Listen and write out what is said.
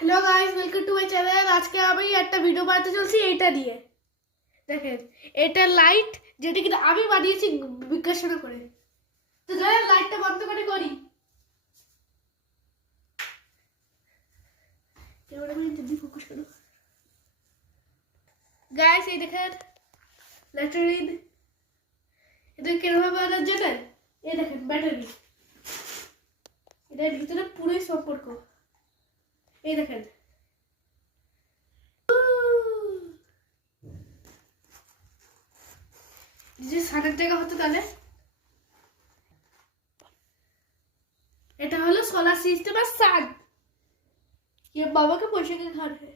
Hello guys, welcome to my channel. আজকে আমি একটা ভিডিও বানাতে চলছি এইটা দিয়ে। দেখেন, এটা লাইট, যেটা কিন্তু আমি বানিয়েছি বিজ্ঞাসনা করে। তো ধরেন লাইটটা বন্ধ করে করি। এবার আমি যদি ফোকাস করো গাইস, এই দেখেন ল্যাটারিন। এটা কিভাবে বানানো জানেন? এই দেখেন ব্যাটারি, এটার ভিতরে পুরোই সম্পর্ক। এই দেখেন, যে সানের জায়গা হতো তাহলে এটা হলো সোলার সিস্টেম আর সান। ये बाबा के पैसे के घर है।